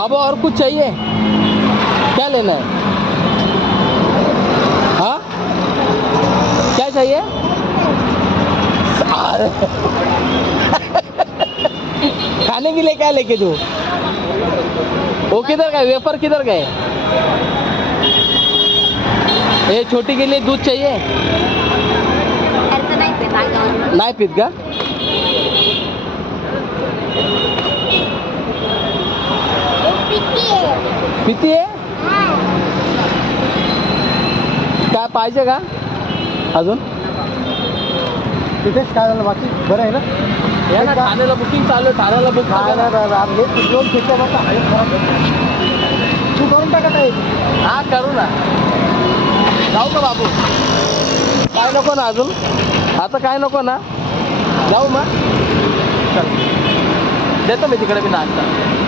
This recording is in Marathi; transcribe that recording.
बाबा और कुछ चाहिए? क्या लेना है? हाँ, क्या चाहिए? खाने के लिए क्या लेके दूँ? वो किधर गए? वेफर किधर गए? ये छोटी के लिए दूध चाहिए? नाही पित का? पिती आहे? काय पाहिजे का अजून? तिथेच काय झालं बाकी बरं आहे ना? या ना, ठाण्याला बुकिंग चालू आहे. ठाण्याला बुक काय नाही हे दोन घेतल्या तू करून टाकत आहे. हा करू ना. जाऊ का बाबू? काय नको ना अजून? आता काय नको ना? जाऊ मग. चल देतो मी तिकडे बी नाश्ता.